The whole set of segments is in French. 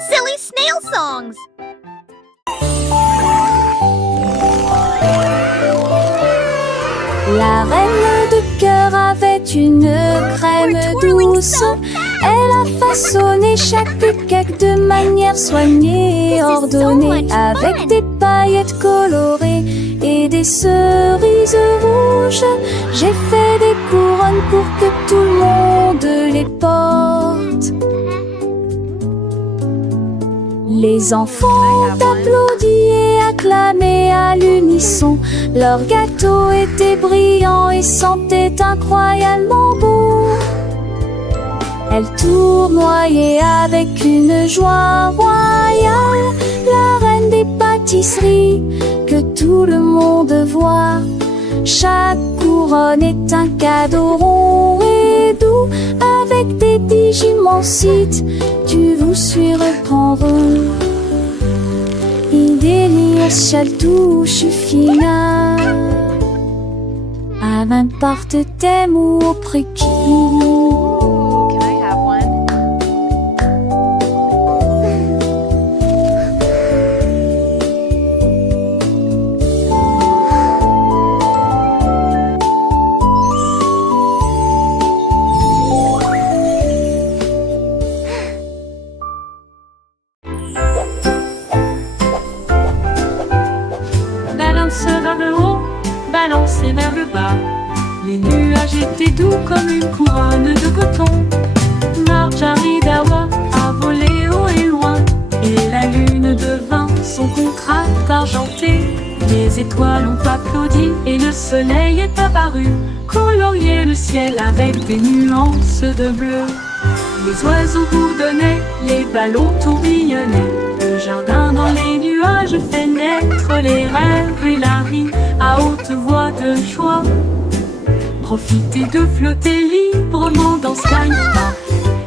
Silly snail songs. La reine de cœur avait une crème douce. Elle a façonné chaque cake de manière soignée, ordonnée, avec des paillettes colorées et des cerises rouges. J'ai fait des couronnes pour que tout le monde les porte. Les enfants applaudissaient et acclamaient à l'unisson. Leur gâteau était brillant et sentait incroyablement bon. Elle tournoyait avec une joie royale, la reine des pâtisseries que tout le monde voit. Chaque couronne est un cadeau rond et doux, avec des digimansites, tu vous surprendront. Il délice chaque touche fine, à n'importe thème ou au préquis. Can I have one? Balance vers le haut, balancez vers le bas. Les nuages étaient doux comme une couronne de coton. Marjorie Dawa a volé haut et loin, et la lune devint son contraste argenté. Les étoiles ont applaudi et le soleil est apparu, colorier le ciel avec des nuances de bleu. Les oiseaux bourdonnaient, les ballons tourbillonnaient. Le jardin dans les nuages fait naître les rêves et la vie à haute voix de joie. Profitez de flotter librement dans Sky Park.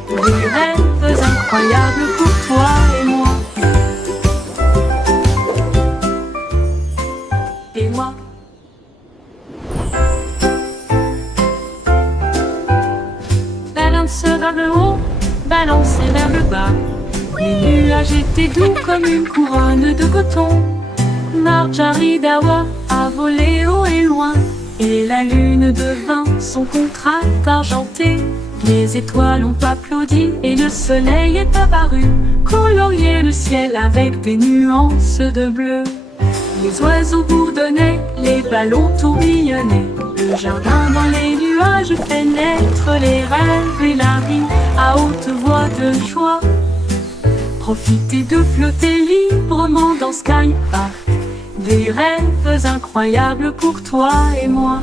Des rêves incroyables pour toi et moi. Et moi. Balance vers le haut, balancez vers le bas. Les nuages étaient doux comme une couronne de coton. Marjorie Dawa a volé haut et loin, et la lune devint son contraste argenté. Les étoiles ont applaudi et le soleil est apparu, colorier le ciel avec des nuances de bleu. Les oiseaux bourdonnaient, les ballons tourbillonnaient. Le jardin dans les nuages fait naître les rêves et la vie à haute voix de joie. Profitez de flotter librement dans Sky Park. Des rêves incroyables pour toi et moi.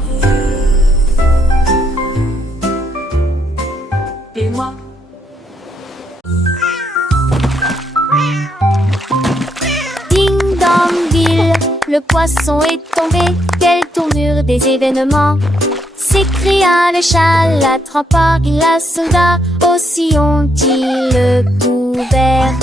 Et moi. Ding dong ville, le poisson est tombé. Quelle tournure des événements! S'écria le chat, l'attrapant la soldat. Aussi ont-ils le couvert.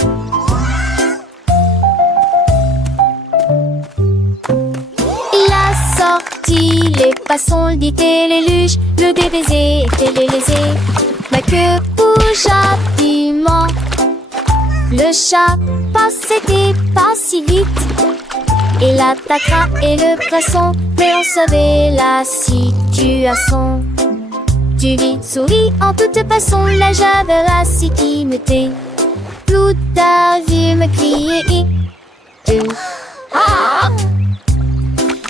Il a sorti les poissons, le dit et les luges, le DBZ et les lésés. Mais que bougea piment. Le chat passait pas si vite. Il attaquera et le poisson, mais on savait la situation. Tu vis, souris en toute façon, la javera si qui me tait. Tout a vu me crier. Ah!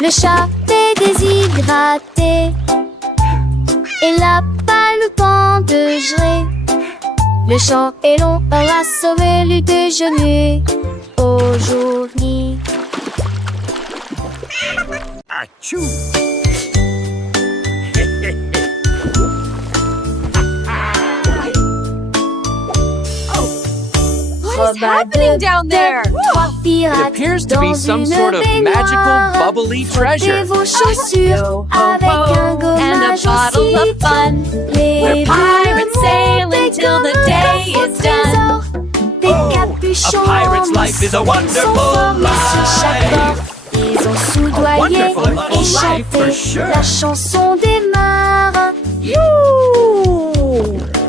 Le chat est déshydraté et n'a pas le temps de gérer. Le champ est long, on a sauvé le déjeuner aujourd'hui. Achou! What is happening down there? It appears to be some sort of magical, bubbly treasure. Vos chaussures avec un gommage and a bottle of fun. We're pirates sailing till the day is done. Des A capuchons pirate's life is a wonderful life. Ils ont soudoyé wonderful et life for chanté sure. la chanson des marins. You!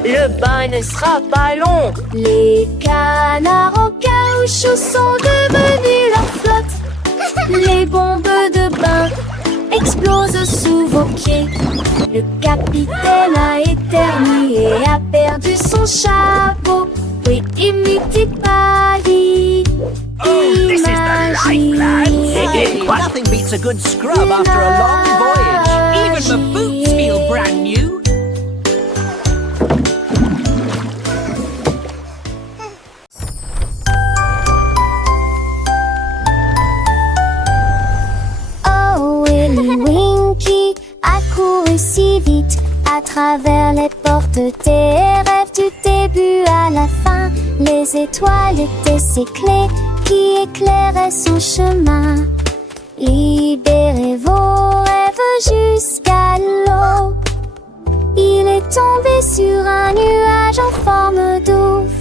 Le bain ne sera pas long. Les canards en caoutchouc sont devenus leur flotte. Les bombes de bain explosent sous vos pieds. Le capitaine a éternué et a perdu son chapeau. Oui, imite Paris. Hey, nothing beats a good scrub after a long voyage. Even the boots feel brand new. Oh, Willy Winky a couru si vite à travers les portes des rêves du début à la fin. Les étoiles étaient ses clés qui éclairaient son chemin. Libérez vos rêves jusqu'à l'eau. Il est tombé sur un nuage en forme d'ouf.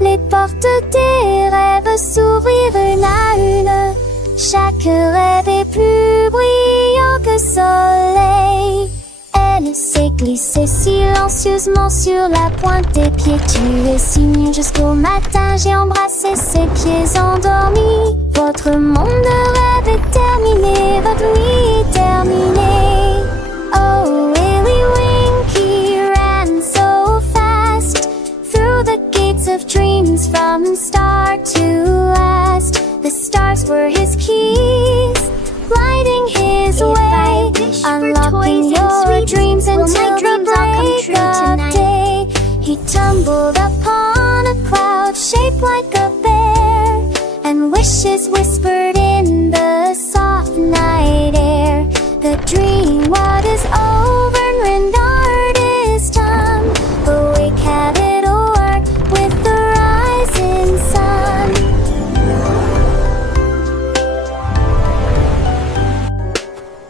Les portes des rêves s'ouvrirent une à une. Chaque rêve est plus brillant que soleil. Elle s'est glissée silencieusement sur la pointe des pieds. Tu es si mignon jusqu'au matin. J'ai embrassé ses pieds endormis. Votre monde de rêve est terminé. Votre nuit est terminée. Oh, Willy Winky ran so fast through the gates of dreams from start to last. The stars were his keys, lighting his way, unlocking your dreams until the break of day. He tumbled upon a cloud shaped like a bear, and wishes whispered in the soft night air. The dream what is over and art is done. Awake, have it work with the rising sun.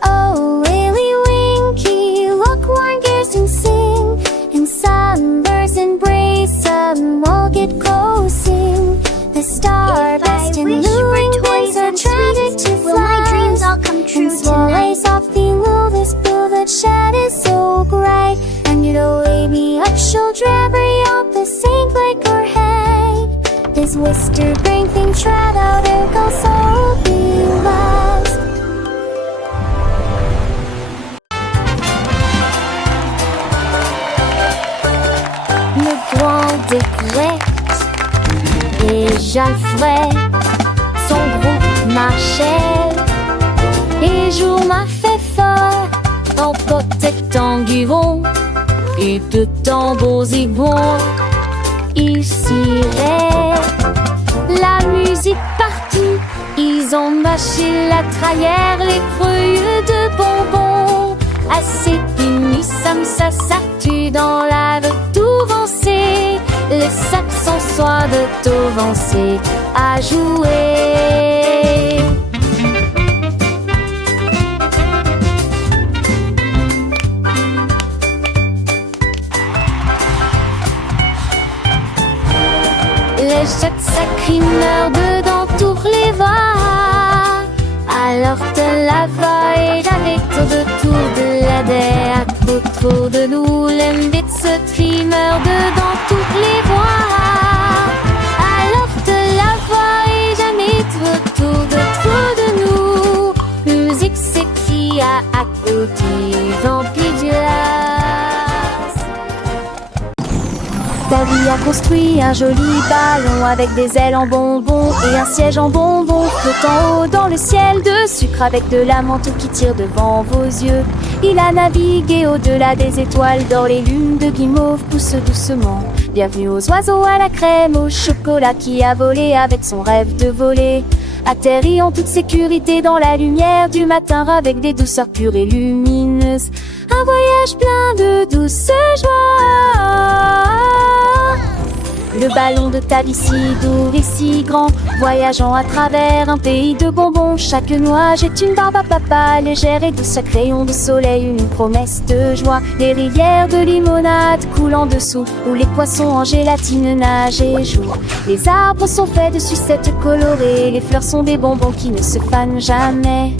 Oh, Willy Winky, look, warm gears and sing. In sunbursts embrace, some will get coasting. The starburst and luring winds are tragic to fly. Will my dreams all come true tonight? Softly will this blue that shed is so bright. And you'll lay me up, shoulder every up the sink like her head. This wister brain thing tread out and go so be lost. Le grand découverte et Jalfred, son groupe marchait. Et jour m'a fait fort en protectant Guivon et de tambours zigons. Ils ciraient la musique partout. Ils ont mâché la trahère, les feuilles de bonbons. Assez fini, ça s'actue dans la de tout vancer. Les saxons soient de tout vancer à jouer. Les jets sacrés meurent dedans tous les voix. Alors te la va et j'avais tout de la derrière. Trop de nous, l'embête se crie meurt dedans toutes les voix. Alors te la va et jamais trop de nous. Musique s'écrit à côté, vampire du las. Davy a construit un joli ballon avec des ailes en bonbons et un siège en bonbons flottant haut dans le ciel de sucre avec de la menthe qui tire devant vos yeux. Il a navigué au-delà des étoiles d'or, les lunes de guimauve poussent doucement. Bienvenue aux oiseaux à la crème, au chocolat qui a volé avec son rêve de voler. Atterri en toute sécurité dans la lumière du matin avec des douceurs pures et lumineuses. Un voyage plein de douce joie. Le ballon de Davy si doux et si grand, voyageant à travers un pays de bonbons. Chaque nuage est une barbe à papa, légère et douce, chaque rayon de soleil une promesse de joie. Les rivières de limonade coulent en dessous, où les poissons en gélatine nagent et jouent. Les arbres sont faits de sucettes colorées, les fleurs sont des bonbons qui ne se fanent jamais.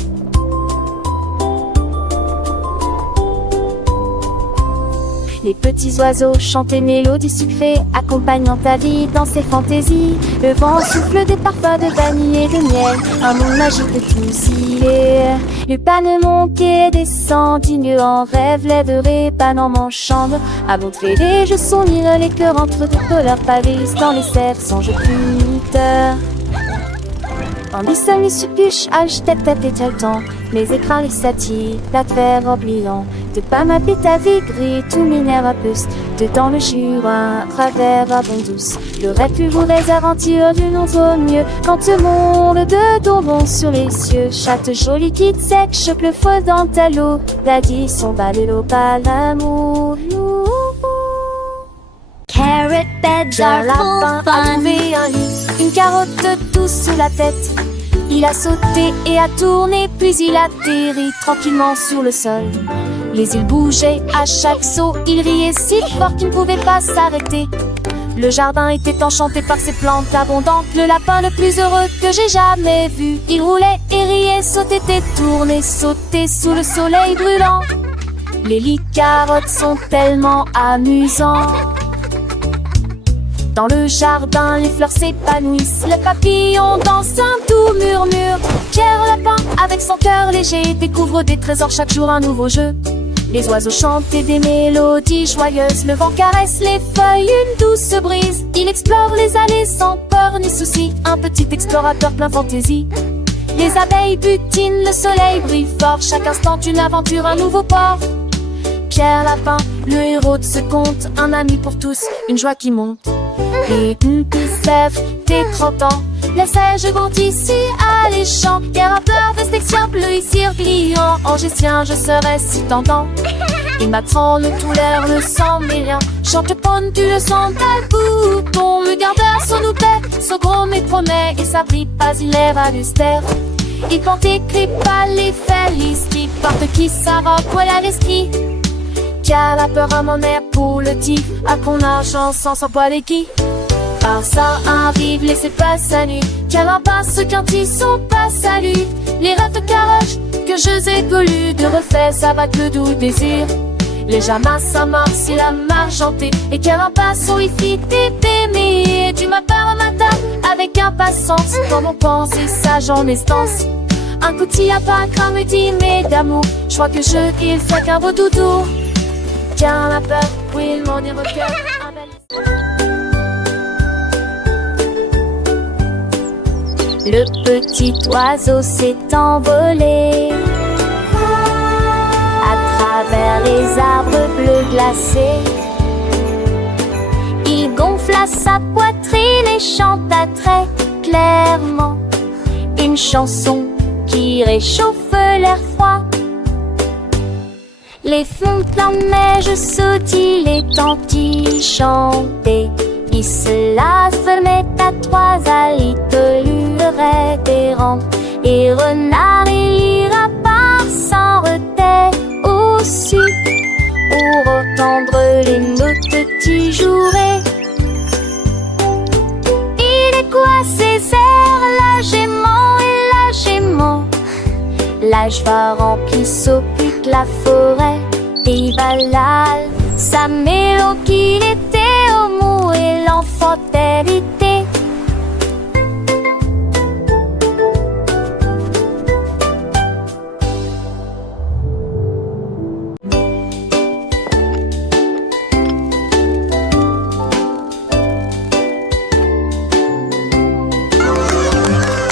Les petits oiseaux chantent des mélodies sucrées, accompagnant ta vie dans ses fantaisies. Le vent souffle des parfums de vanille et de miel, un monde magique de tous y est. Le panemon qui descend, digne en rêve, lèverait pas dans mon chambre. À montrer les jeux sont lire les cœurs entre deux couleurs pavés dans les serres sans jeu pluteur. En bissant les suppuches, tête et le temps. Les écrans, les satis, la terre oubliant. De pas ma pite à vie gris, tout minère à puce. Dedans le jure, un travers à bon douce. Le rêve plus vous les aventures d'une autre mieux. Quand le monde de tombons sur les cieux. Chatte jolie kit sec, choque le feu dans ta l'eau. L'addition bat de l'eau, pas l'amour. Carrot beds are full fun. Une carotte douce sous la tête. Il a sauté et a tourné, puis il atterrit tranquillement sur le sol. Les îles bougeaient à chaque saut, il riait si fort qu'il ne pouvait pas s'arrêter. Le jardin était enchanté par ses plantes abondantes. Le lapin le plus heureux que j'ai jamais vu. Il roulait et riait, sautait et tournait, sautait sous le soleil brûlant. Les lits carottes sont tellement amusants. Dans le jardin, les fleurs s'épanouissent. Le papillon danse un doux murmure. Pierre Lapin, avec son cœur léger, découvre des trésors chaque jour, un nouveau jeu. Les oiseaux chantent des mélodies joyeuses. Le vent caresse les feuilles, une douce brise. Il explore les allées sans peur ni souci. Un petit explorateur plein fantaisie. Les abeilles butinent, le soleil brille fort. Chaque instant une aventure, un nouveau port. Pierre Lapin, le héros de ce conte. Un ami pour tous, une joie qui monte. Et une sève, tes 30 ans. Les seiges vont ici alléchants. Guerre à peur, vestection, bleu ici pliant. Angestien, je serai si tentant. Il m'attend le tout l'air, le sang mais rien. Chante ponne, tu le sens, tel bouton. Le gardeur, son oupet, son gros mais promet. Et ça brille pas, il est valustère. Il porte écrit pas les felices. Qui porte qui sa robe, voilà l'esprit. Qui a la peur à mon air pour le tif. À qu'on argent sans s'en boire les qui. Par ça arrive, laissez pas sa nuit. Car en passe quand ils sont pas saluts. Les rêves de caroche que je ai colus. De refait, ça va que le doux désir. Les jamas s'amorcent, il a margenté. Et car en passe, où il fit des bémés. Du matin au matin, avec impatience. Comme on pense, et sage en estance. Un coup de à pas comme me dit, mais d'amour. Je crois que il fait qu'un beau doudou. Car la peur, oui, il m'en est recueil. Le petit oiseau s'est envolé à travers les arbres bleus glacés. Il gonfla sa poitrine et chanta très clairement une chanson qui réchauffe l'air froid. Les fontaines de neige sautillent, les tantis chantaient. Il se la fermait à trois alites, lurerait des rangs. Et renard et lapin s'en retaient aussi pour entendre les notes qui joueraient. Il est quoi ces airs, la gémant et la gémant. L'âge va remplir s'occupe la forêt. Et Valal, sa mélodie qu'il était au mou et l'enfantalité.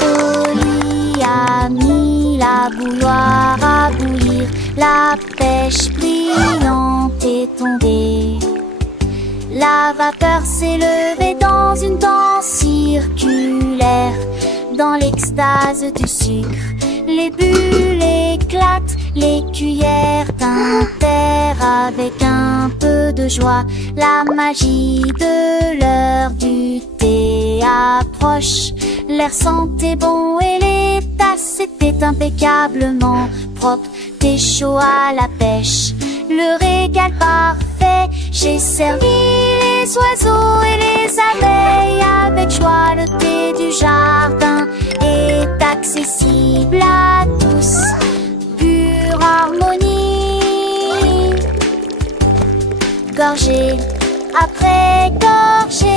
Oli a mis la bouilloire à bouillir. La pêche brillante est tombée. La vapeur s'est levée dans une danse circulaire. Dans l'extase du sucre, les bulles éclatent, les cuillères tintèrent avec un peu de joie. La magie de l'heure du thé approche. L'air sentait bon et les tasses étaient impeccablement propres. Thé chaud à la pêche, le régal parfait. J'ai servi les oiseaux et les abeilles avec joie. Le thé du jardin est accessible à tous, pure harmonie. gorgée après gorgée.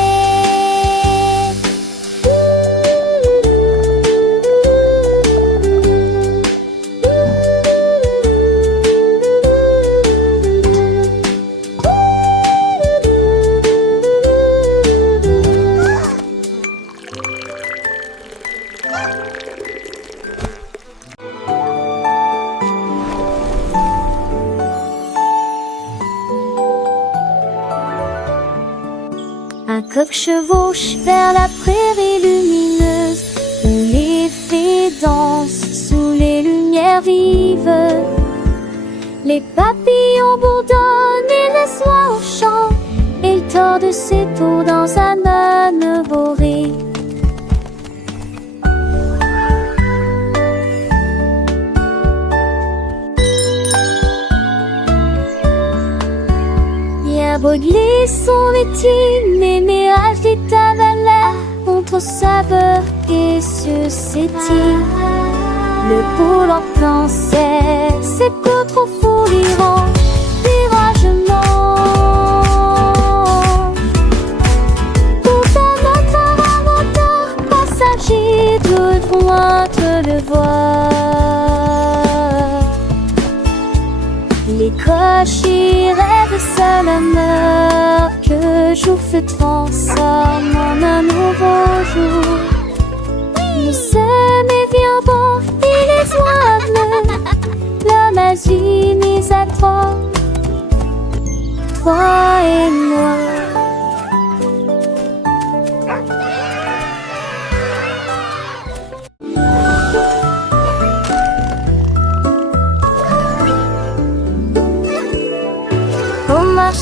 Un coq chevauche vers la prairie lumineuse où les fées dansent sous les lumières vives. Les papillons bourdonnent et laissent l'oie au champ, et il tord de ses peaux dans un âne boré. Brûler son métier, les mirages des tavalères contre saveur et suscétile. Le poule en pensait, c'est peu trop fou l'Iran, viragement. Tout un autre inventeur, passager de loin te le voir. Les cochers rêvent seul honneur que jour se transforme en un nouveau jour. Nous sommes évidemment et les oies, la magie mise à toi et moi.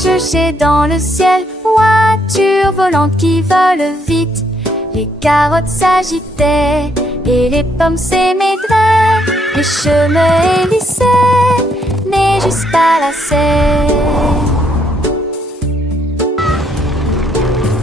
Chercher dans le ciel, voitures volantes qui volent vite. Les carottes s'agitaient et les pommes s'émaidraient. Les chemins hélissaient, mais jusqu'à la serre.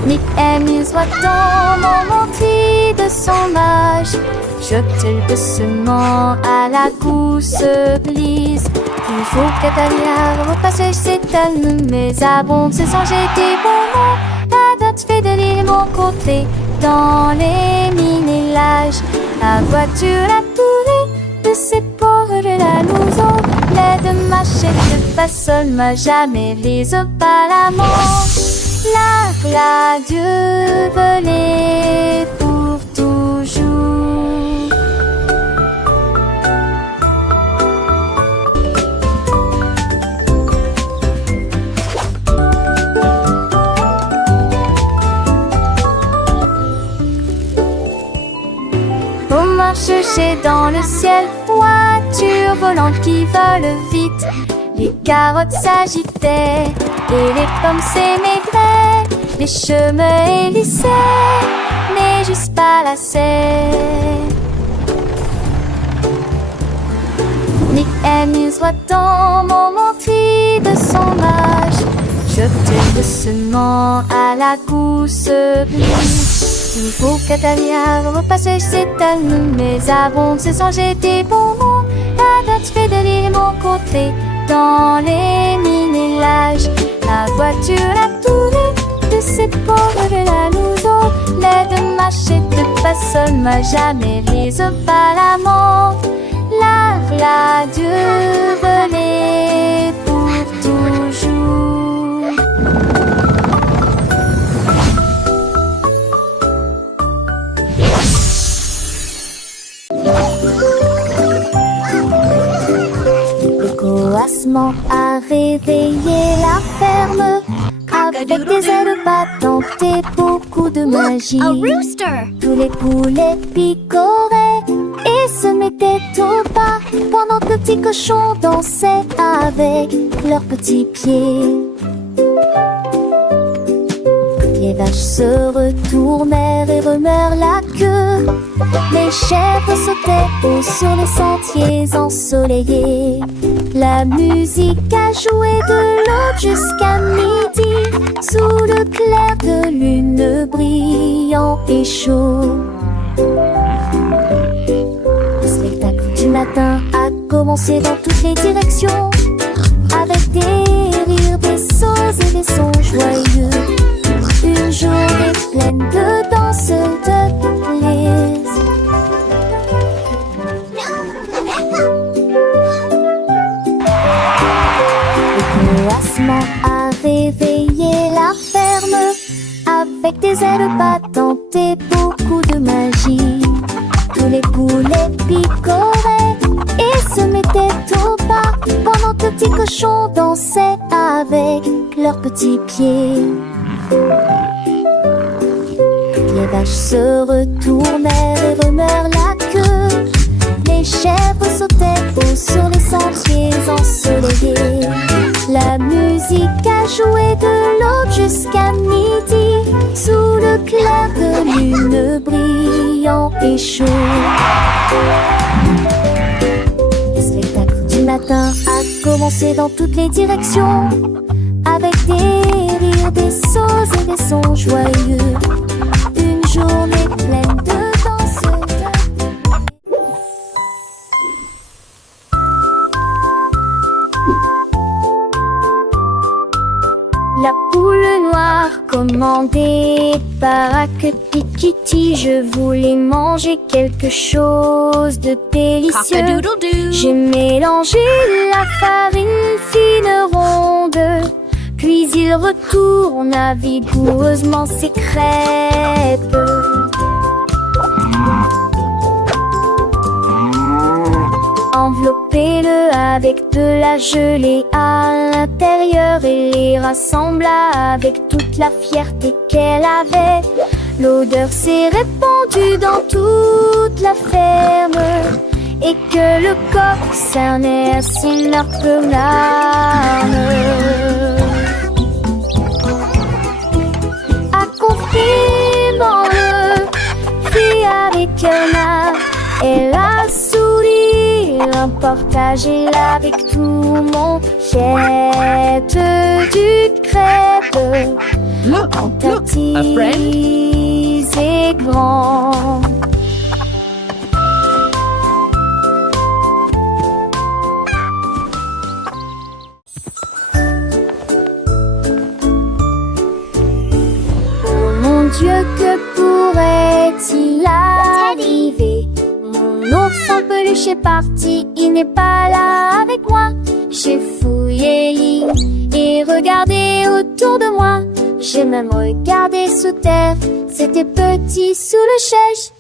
Nick amuse dans mon mentis de son âge. Jette doucement à la gousse glisse. Il faut qu'Atalia repasse cette année, mais abonde se sans jeter bonbons. La date fait de l'île mon côté, dans les minélages. La voiture a tourné de ses pauvres la louson. L'aide machette pas seule, m'a jamais lise pas la manche. La Dieu volait pour toujours. Chercher dans le ciel, voitures volantes qui volent vite. Les carottes s'agitaient et les pommes s'émaidraient. Les chemins hélissaient, mais juste pas la serre. Nick amuse dans mon mentis de son âge. Jeté doucement à la gousse glisse. Il faut qu'Atalia repasse cette année, mais abonde se sans jeter bonbons. La date fait de l'île mon côté, dans les minélages. La voiture a tourné de ses pauvres la louson. L'aide machette pas seule, m'a jamais lise pas la menthe. La Dieu volait pour toujours. Le coassement a réveillé la ferme. Avec des ailes battantes et beaucoup de magie. Tous les poulets picoraient et se mettaient au pas, pendant que le petit cochon dansait avec leurs petits pieds. Les vaches se retournèrent et remuèrent la queue. Les chèvres sautaient haut sur les sentiers ensoleillés. La musique a joué de l'aube jusqu'à midi, sous le clair de lune brillant et chaud. Le spectacle du matin a commencé dans toutes les directions, avec des rires, des sauts et des sons joyeux. Une journée pleine de danse, de plaisir. Le coassement a réveillé la ferme avec des ailes battantes et beaucoup de magie. Tous les poulets picoraient et se mettaient au pas pendant que les petits cochons dansaient avec leurs petits pieds. Les vaches se retournèrent et remuèrent la queue. Les chèvres sautaient haut sur les sentiers ensoleillés. La musique a joué de l'aube jusqu'à midi, sous le clair de lune brillant et chaud. Le spectacle du matin a commencé dans toutes les directions, avec des rires, des sauts et des sons joyeux. Une journée pleine de danse, La poule noire commandée par Kitty, je voulais manger quelque chose de délicieux. Cock-a-doodle-doo. J'ai mélangé la farine fine ronde, puis il retourna vigoureusement ses crêpes. Enveloppez-le avec de la gelée à l'intérieur et les rassembla avec toute la fierté qu'elle avait. L'odeur s'est répandue dans toute la ferme et que le coq cernait à son large larmes. Accomplis-moi-le, fit avec un art, elle a sourire, partagez-la avec tout le monde. Jette du crêpe, Look, en look, a friend. petits et grands. Oh mon Dieu, que pourrait-il arriver? Mon ours en peluche est parti, il n'est pas là avec moi. J'ai fouillé l'île et regardé autour de moi. J'ai même regardé sous terre, c'était petit sous le chèche,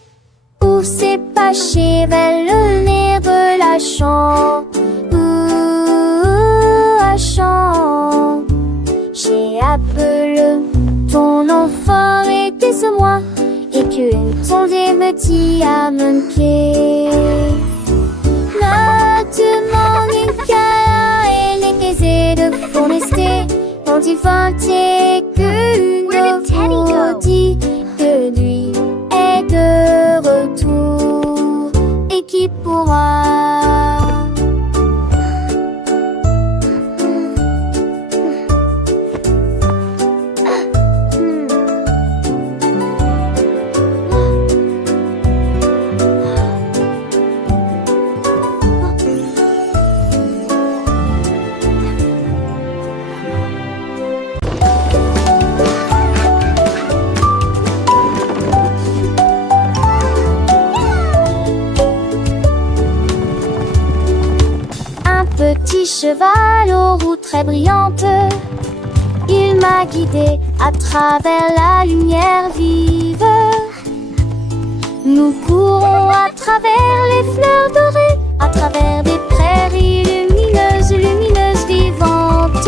où s'est caché vers le nez de la chambre. La chambre. J'ai appelé ton enfant était ce moi, et qu'une tondée me dit à mon pied. Maintenant une cara et les caisses de forester, quand il fantait qu'une dit que lui est de retour et qui pourra. Petit cheval aux roues très brillantes, il m'a guidé à travers la lumière vive. Nous courons à travers les fleurs dorées, à travers des prairies lumineuses, lumineuses, vivantes.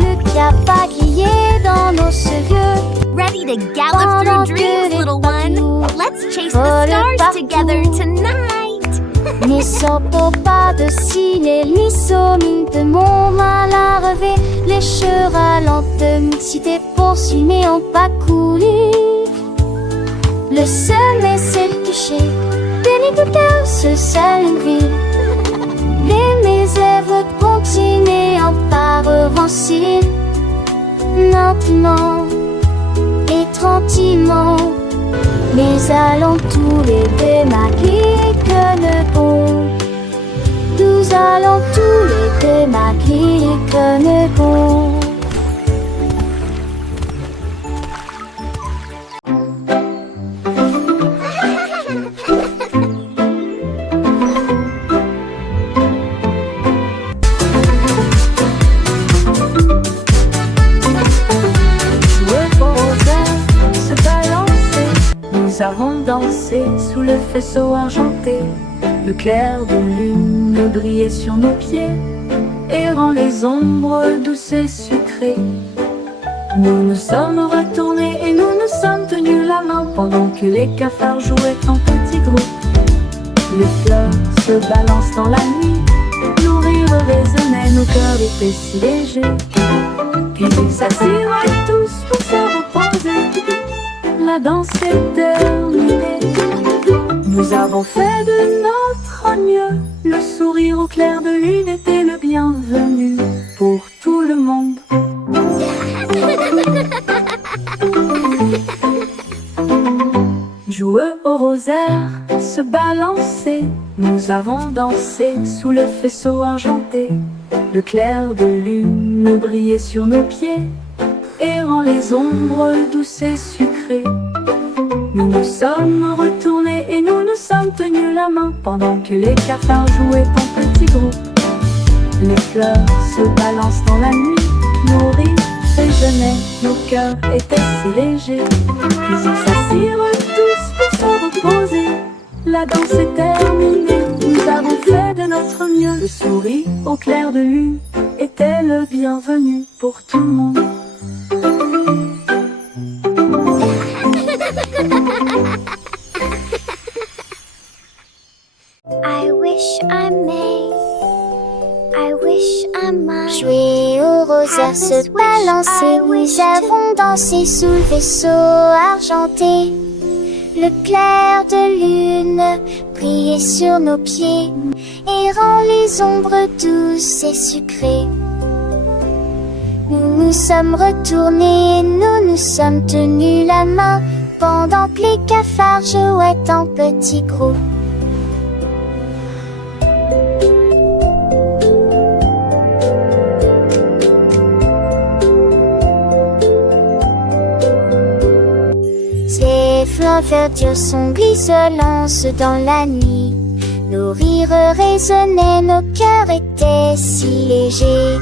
Le cap a grillé dans nos cheveux. Ready to gallop through dreams, little one. Let's chase the stars together tonight. Ne sortons pas de ciné, ni sommine de mon mal à rêver. Les chevaux lentement cités poursuivent mais ont pas coulé. Le sommet s'est couché, béni de cœur, ce seul une ville. Mes œuvres continuent par avancer, lentement et tranquillement. Mais allons tous les deux maquiller que le bon. Nous allons tous les deux maquiller que le bon. Nous avons dansé sous le faisceau argenté. Le clair de lune brillait sur nos pieds, errant les ombres douces et sucrées. Nous nous sommes retournés et nous nous sommes tenus la main pendant que les cafards jouaient en petits groupes. Les fleurs se balancent dans la nuit, nos rires résonnaient, nos cœurs étaient si légers. Puis ils s'assirent tous pour se reposer. La danse est terminée. Nous avons fait de notre mieux. Le sourire au clair de lune était le bienvenu pour tout le monde. Joueux au rosaire, se balancer. Nous avons dansé sous le faisceau argenté. Le clair de lune brillait sur nos pieds, errant les ombres douces et sucrées. Nous nous sommes retournés et nous nous sommes tenus la main pendant que les cafards jouaient en petits groupes. Les fleurs se balancent dans la nuit, nos rires résonnaient, nos cœurs étaient si légers. Puis ils s'assirent tous pour se reposer. La danse est terminée, nous avons fait de notre mieux. Le sourire au clair de lune était le bienvenu pour tout le monde. I wish I may, I wish I might. Jouer au rosaire, se balancer, nous avons dansé sous le vaisseau argenté. Le clair de lune brillait sur nos pieds, errant les ombres douces et sucrées. Nous nous sommes retournés, nous nous sommes tenus la main, pendant que les cafards jouaient en petits groupes. Ces flancs verdures sont grisonnantes dans la nuit. Nos rires résonnaient, nos cœurs étaient si légers.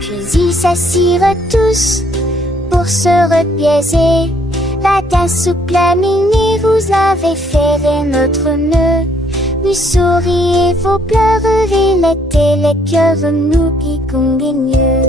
Puis ils s'assirent tous pour se repiaiser. La danse souple à minuit, vous avez ferré notre nœud. Nous souriez, vos pleurs étaient les cœurs, nous qui conguigneux.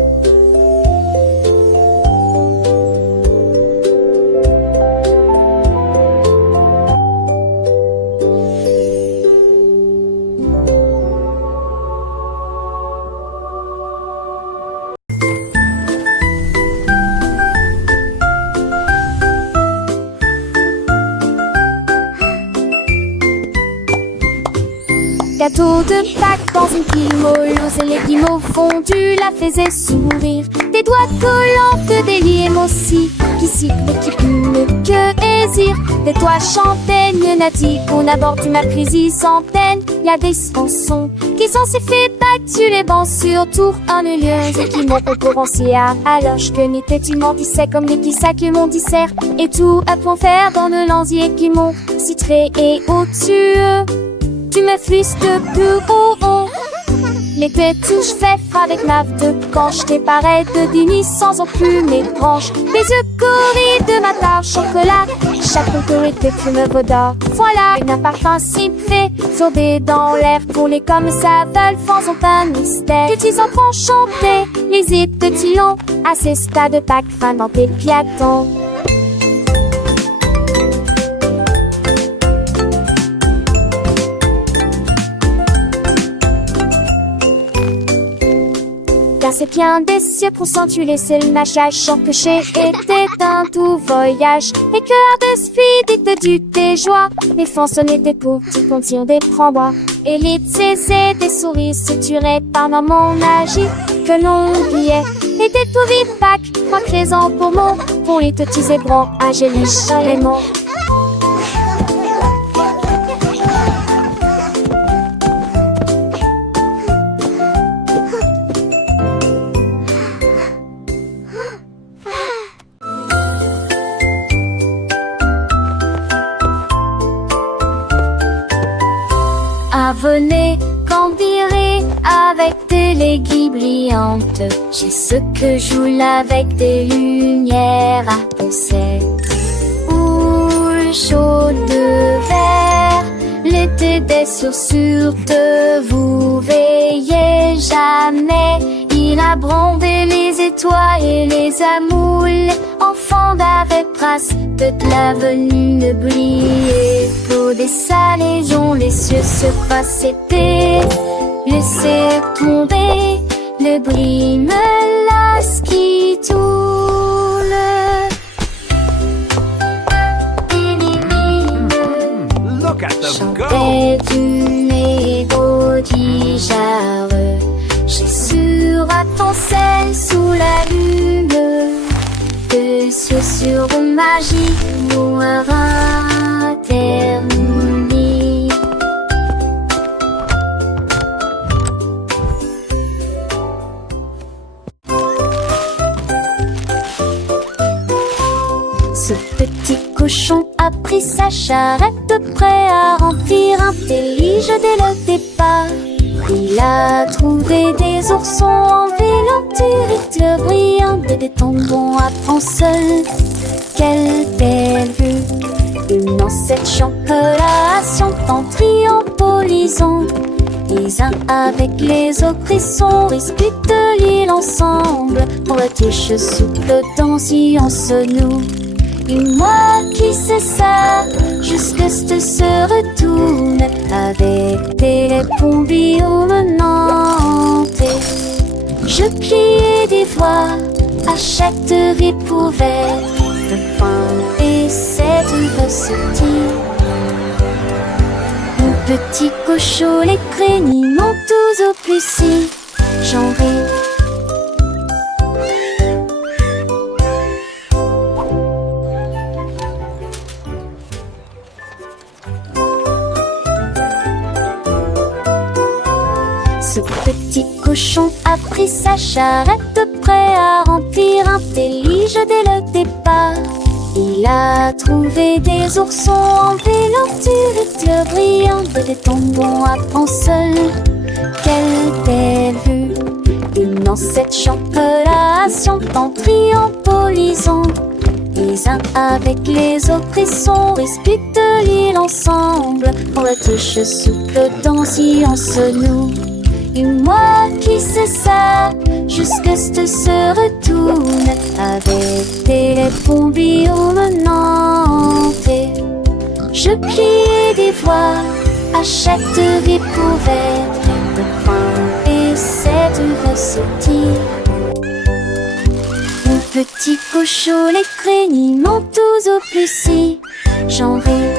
Gâteau de Pâques dans une guimauve, et les guimauves fondus la faisaient sourire. Des doigts collants de délier aussi, qui sifflent, qui plument, que hésire. Des toits chantaient, mieux n'a dit, on aborde du mépris sans peine. Y a des chansons qui sont si fait battus les bancs sur tour ennuyeuses et qui m'ont concurrencé à l'orge que n'était-il m'endissait comme les sacs que mon dissert. Et tout à point faire dans le lanzier qui m'ont citré et au-dessus. Tu me flisses de plus haut. L'été touche fait avec ma de canche. T'es pareil de Dini sans aucune mes branches. Les yeux corris de ma tarte chocolat. Chaque contour était plume d'or. Voilà, un parfum si fait sauver dans l'air. Pour les comme ça veulent, faisons un mystère. Que tu en prends chanter les hits de Tillon. À ces stades de Pâques, fin dans tes piatons. Car c'est bien des cieux pour sentir laisser le mâchage. Sans péché était un tout voyage. Les cœurs de speed du tes joies. Les façons étaient pour qui contirent des frambois. Et les c'est des souris suturées par maman magique que l'on oubliait. Et des tout vives Pâques, moi présent pour mon. Pour les petits zébrants, angéliques, les mots. Venez cambirer avec des léguilles brillantes. J'ai ce que joue avec des lumières à penser. Ou chaude et des chaussures de vous veillez jamais. Il a brandé les étoiles et les amoules, enfants d'Avepras, toute la venue ne brillait. Pour des salés dont les cieux se passaient, laissez tomber le bris menace qui tourne. Look at them go! Chantait une égodigère, sur attenselle sous la lune, de chaussures magiques noires internies. Ce petit cochon a pris sa charrette, prêt à remplir un délige dès le départ. Il a trouvé des oursons en vélanturite brillante et des tombons à seul. Quelle belle vue! Une ancêtre chancelation en triombolisant. Les uns avec les autres, ils sont disputent l'île ensemble. Pour la tige souple danser en se noue. Et moi qui sais ça, jusque ce se retourne avec des pompiers menantés. Je pliais des voix à chaque découverte de pain et cette recette. Mon petit cochon, les craigniments tous au plus si j'en ris. Ce petit cochon a pris sa charrette, prêt à remplir un délige dès le départ. Il a trouvé des oursons en vélanturite brillante et des tombons à seul. Quelle belle vue! Une ancêtre chancelation en triombolisant. Les uns avec les autres, ils sont disputent l'île ensemble. Pour la tige souple danser en se noue. Et moi qui sais ça, jusque ce se retourne avec des pompiers menantés. Je pliais des voix à chaque découverte de pain et cette recette. Mon petit cochon, les craigniments tous au plus si j'en ris.